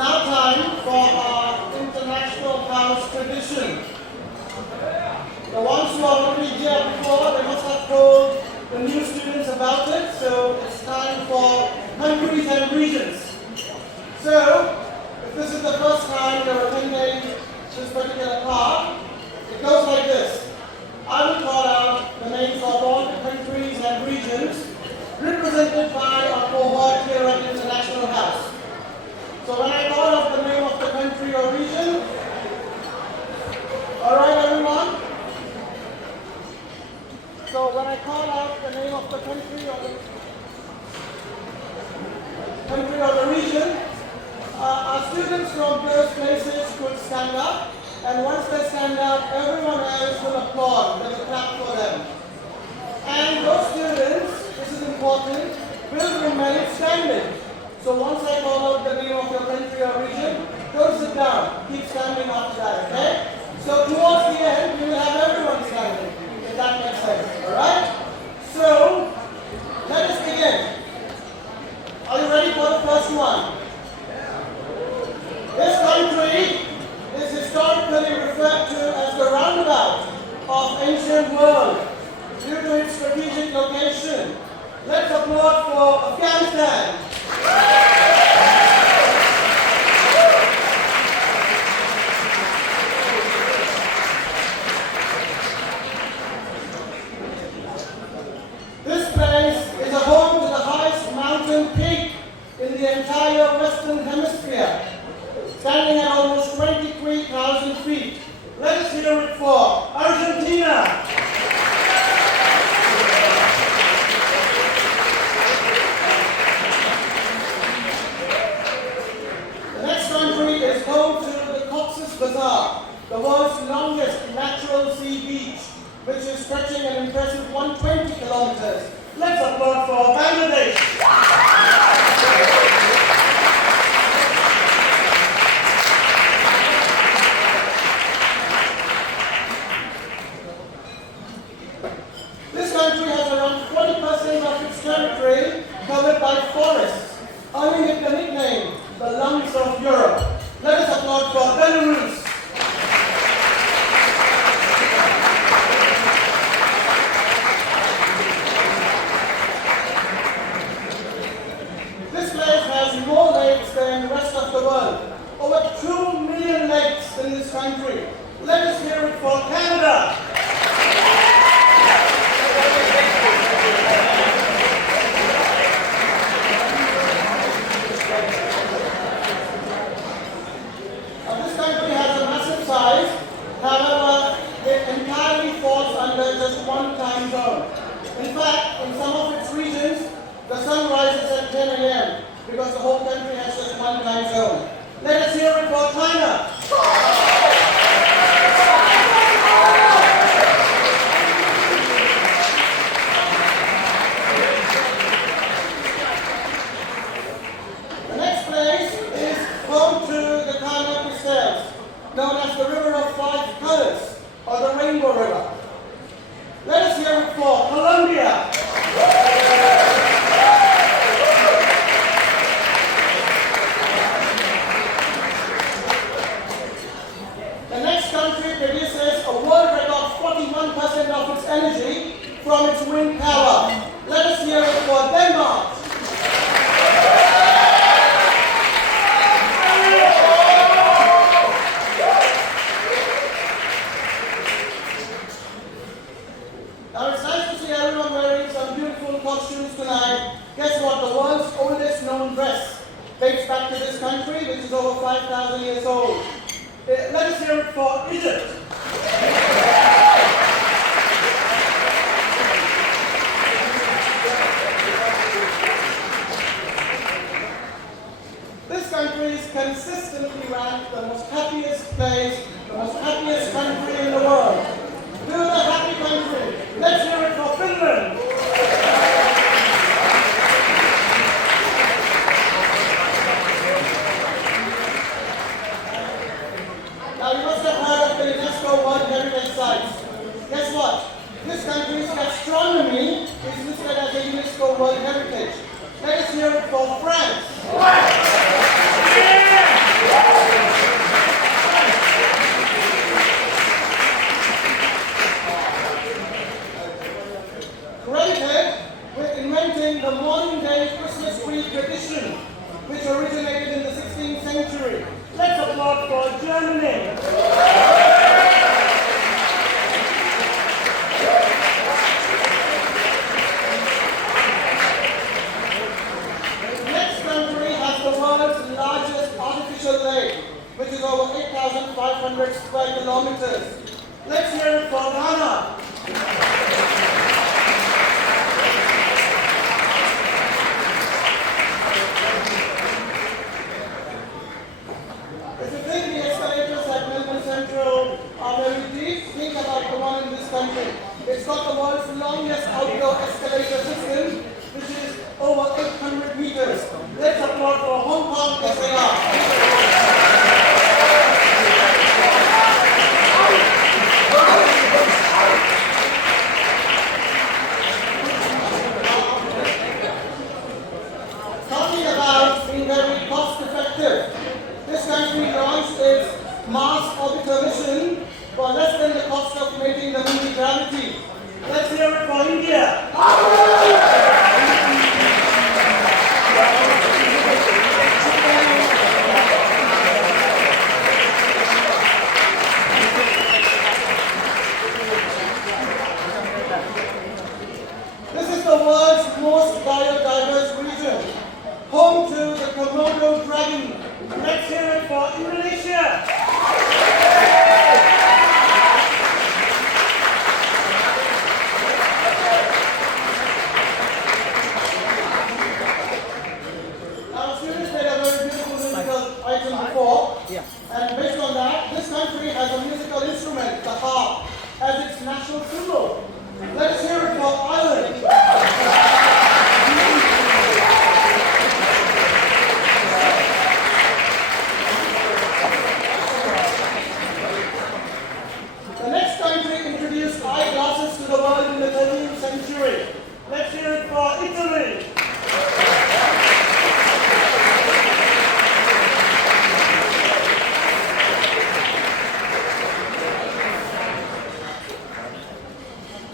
now time for our international house tradition. The ones who are already here before, they must have told the new students about it, so it's time for countries and regions. So, if this is the first time you're attending this particular part, it goes like this. I will call out the names of all the countries and regions represented by our cohort here at the International House. So when I call out the name of the country or region, alright everyone? So when I call out the name of the country or the region, our students from those places could stand up, and once they stand up, everyone else will applaud, they will clap for them. And those students, this is important, will remain standing. So once I call out the name of your country or region, don't sit down, keep standing after that, okay? So towards the end, we will have everyone standing, if that makes sense, alright? So, let us begin. Are you ready for the first one? This country is historically referred to as the roundabout of ancient world due to its strategic location. Let's applaud for Afghanistan. This place is a home to the highest mountain peak in the entire Western Hemisphere, standing at almost 23,000 feet. Let us hear it for Argentina. The next country is home to the Cox's Bazar, the world's longest natural sea beach, which is stretching an impressive 120 kilometers. Let's applaud for Bangladesh. This country has around 40% of its territory covered by forests, earning it the nickname, the lungs of Europe. Let us applaud for Belarus. This place has more lakes than the rest of the world. Over 2 million lakes in this country. Let us hear it for Canada. This country has a massive size, however, it entirely falls under just one time zone. In fact, in some of its regions, the sun rises at 10 a.m. because the whole country has just one time zone. Let us hear it for China. The next place is home to the Ghana Crystals, known as the River of Five Colors, or the Rainbow River. Let us hear it for Colombia. The next country produces a world record 41% of its energy from its wind power. Let us hear it for Denmark. Now it's nice to see everyone wearing some beautiful costumes tonight. Guess what? The world's oldest known dress dates back to this country, which is over 5,000 years old. Let us hear it for Egypt. This country is consistently ranked the most happiest place, the most happiest country in the world. Do the happy country. Let's hear it for Finland. Now you must have heard of the UNESCO World Heritage Sites. Guess what? This country's gastronomy is listed as a UNESCO World Heritage. Let us hear it for France. Yeah! horse-free tradition, which originated in the 16th century. Let's applaud for Germany. Next country has the world's largest artificial lake, which is over 8,500 square kilometers. Let's hear it for Ghana. If you think the escalators at Melbourne Central are very deep, think about the one in this country. It's got the world's longest outdoor escalator system, which is over 800 meters. Let's applaud for Hong Kong SAR. Talking about being very cost effective, this country launched its Mars orbiter mission for less than the cost of making the movie Gravity. Let's hear it for India. This is the world's most biodiverse region, home to the Komodo dragon. Let's hear it for Indonesia. Now, students made a very beautiful musical item before, and based on that, this country has a musical instrument, the harp, as its national symbol. Let's hear it for Ireland. The next country introduced eyeglasses to the world in the 13th century. Let's hear it for Italy.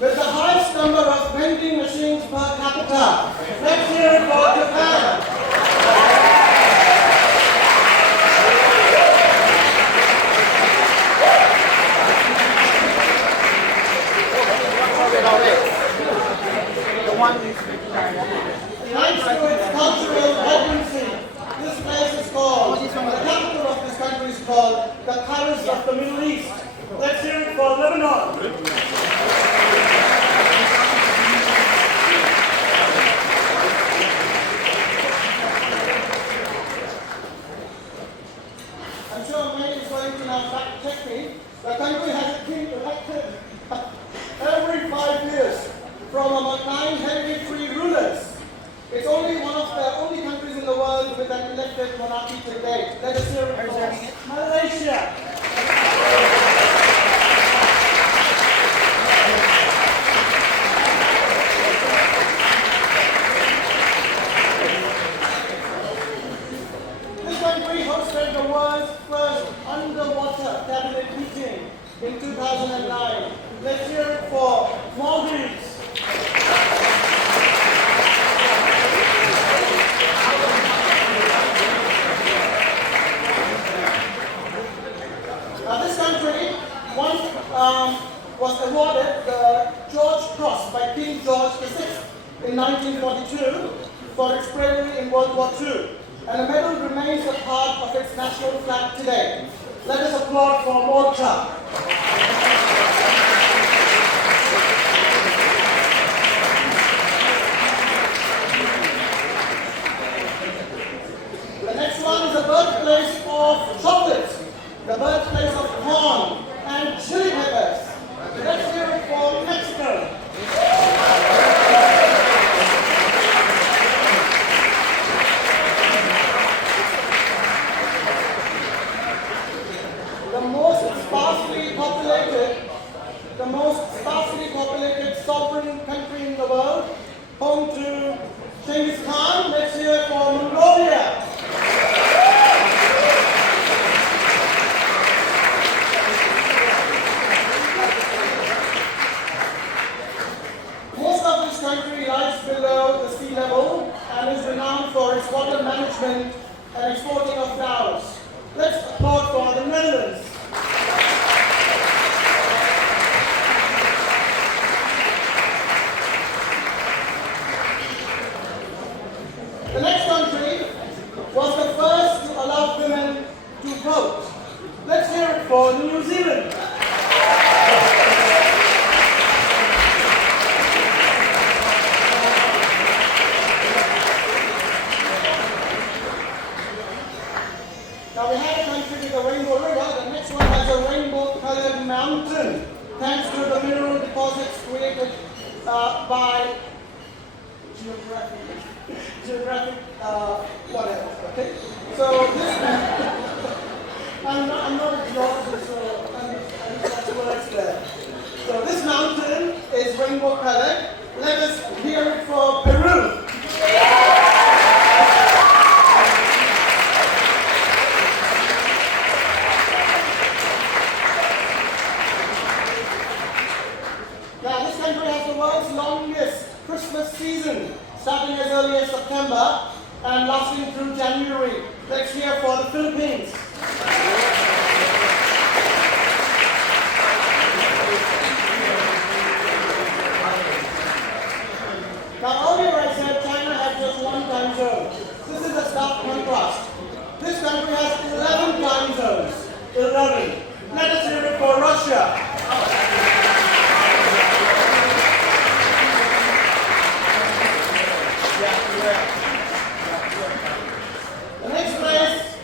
With the highest number of vending machines per capita. Let's hear it for Japan. Thanks to its cultural vibrancy, this place is called, the capital of this country is called the Paris of the Middle East. Let's hear it for Lebanon. I'm sure May is going to now fact check me. The country has a king elected every 5 years from about 9 hereditary rulers. It's only one of the only countries in the world with an elected monarchy to date. Let us hear it for Malaysia. This country hosted the world's first underwater cabinet meeting in 2009. Let's hear it for Maldives. Now this country once was awarded the George Cross by King George VI in 1942 for its bravery in World War II, and the medal remains a part of its national flag today. Let us applaud for Malta. The next one is the birthplace of chocolate, the birthplace of corn and chili peppers. Let's hear it for Mexico. The most sparsely populated for its water management and exporting of flowers. Let's applaud for the Netherlands. The next country was the first to allow women to vote. Let's hear it for New Zealand. Now we have a country with a rainbow river. The next one has a rainbow-colored mountain, thanks to the mineral deposits created by geographic whatever. Okay. So this I'm not a geologist, so that's words there. So this mountain is rainbow-colored. Let us hear it for Peru. Now, this country has the world's longest Christmas season, starting as early as September and lasting through January. Let's hear for the Philippines. Now, earlier I said China had just one time zone. This is a stark contrast. This country has 11 time zones. 11. Let us hear it for Russia. The next place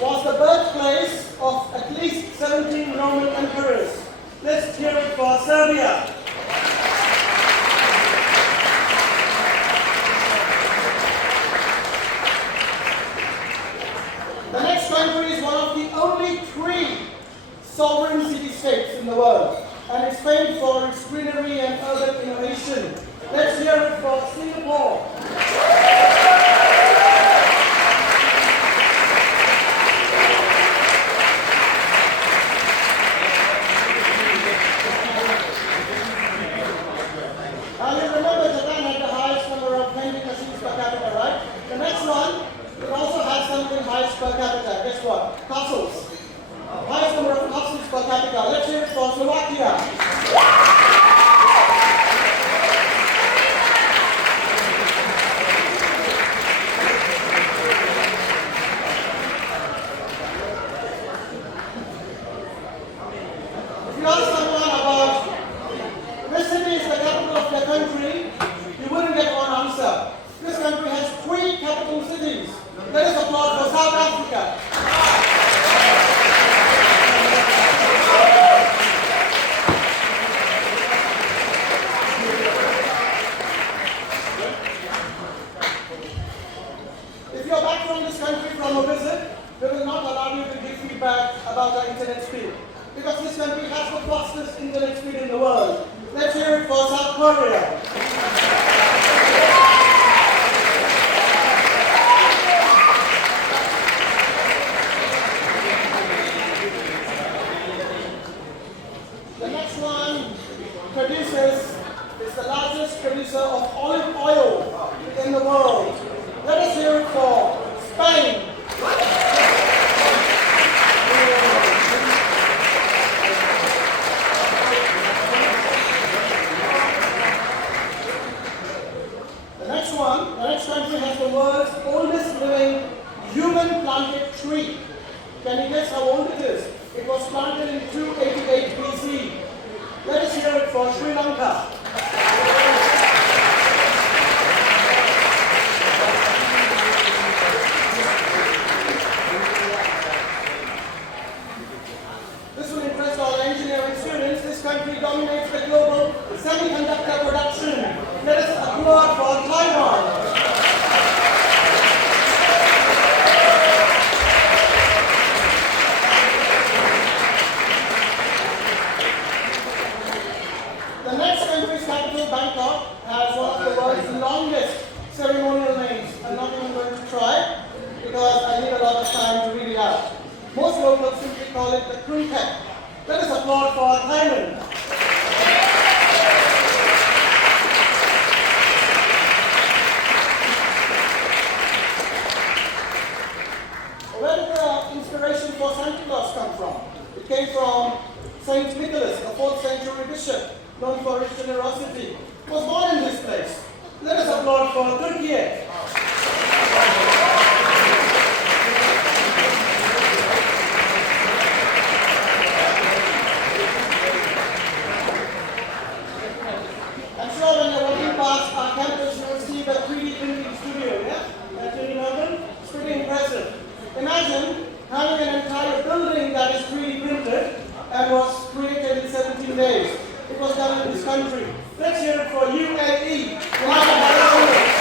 was the birthplace of at least 17 Roman emperors. Let's hear it for Serbia. The next country is one of the only 3 sovereign city-states in the world, and it's famed for its greenery and urban innovation. Let's hear it for Singapore. Now you remember Japan had the highest number of vending machines per capita, right? The next one, it also has something highest per capita. Guess what? Castles. Highest number of castles per capita. Let's hear it for Slovakia. If you ask someone about which city is the capital of their country, you wouldn't get one answer. This country has 3 capital cities. Let us applaud for South Africa. If you're back from this country from a visit, we will not allow you to give feedback about our internet speed, because this country has the fastest internet speed in the world. Let's hear it for South Korea. The next one is the largest producer of olive oil in the world. Let us hear it for Spain. The next country has the world's oldest living human-planted tree. Can you guess how old it is? It was planted in 288 BC. Let us hear it for Sri Lanka. This will impress all engineering students. This country dominates the global semiconductor production. Let us applaud for Taiwan. The next country's capital, Bangkok, has one of the world's longest ceremonial names. I'm not even going to try because I need a lot of time to read it out. Most locals simply call it the Krungthep. Let us applaud for Thailand. Saint Nicholas, a 4th century bishop, known for his generosity, was born in this place. Let us applaud for Turkey. I'm sure when you're walking past our campus, you will see the 3D printing studio, yeah? That's in Melbourne. It's pretty impressive. Imagine having an entire building that is 3D printed and was created in 17 days. It was done in this country. Let's hear it for UAE. United Arab Emirates.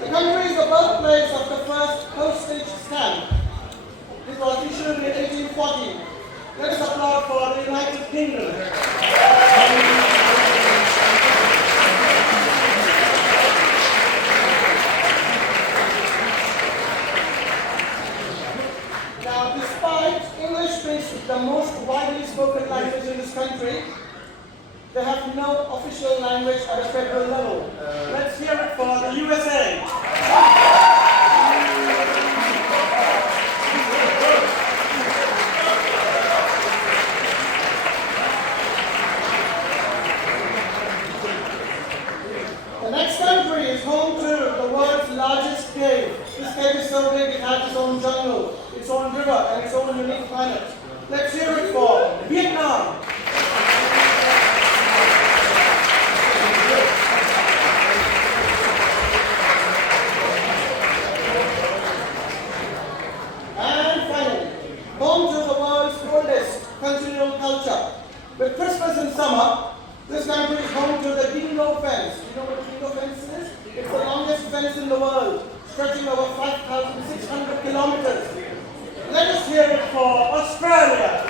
The country is the birthplace of the first postage stamp. It was issued in 1840. Let us applaud for the United Kingdom. Now, despite English being the most widely spoken language in this country, they have no official language at a federal level. Let's hear it for the USA. The next country is home to the world's largest cave. This cave is so big it has its own jungle, its own river, and its own unique climate. Let's hear it for Vietnam. And finally, home to the world's oldest continual culture. With Christmas in summer, this country is home to the dingo fence. You know what a dingo fence is? It's the longest fence in the world, stretching over 5,600 kilometers. Let us hear it for Australia.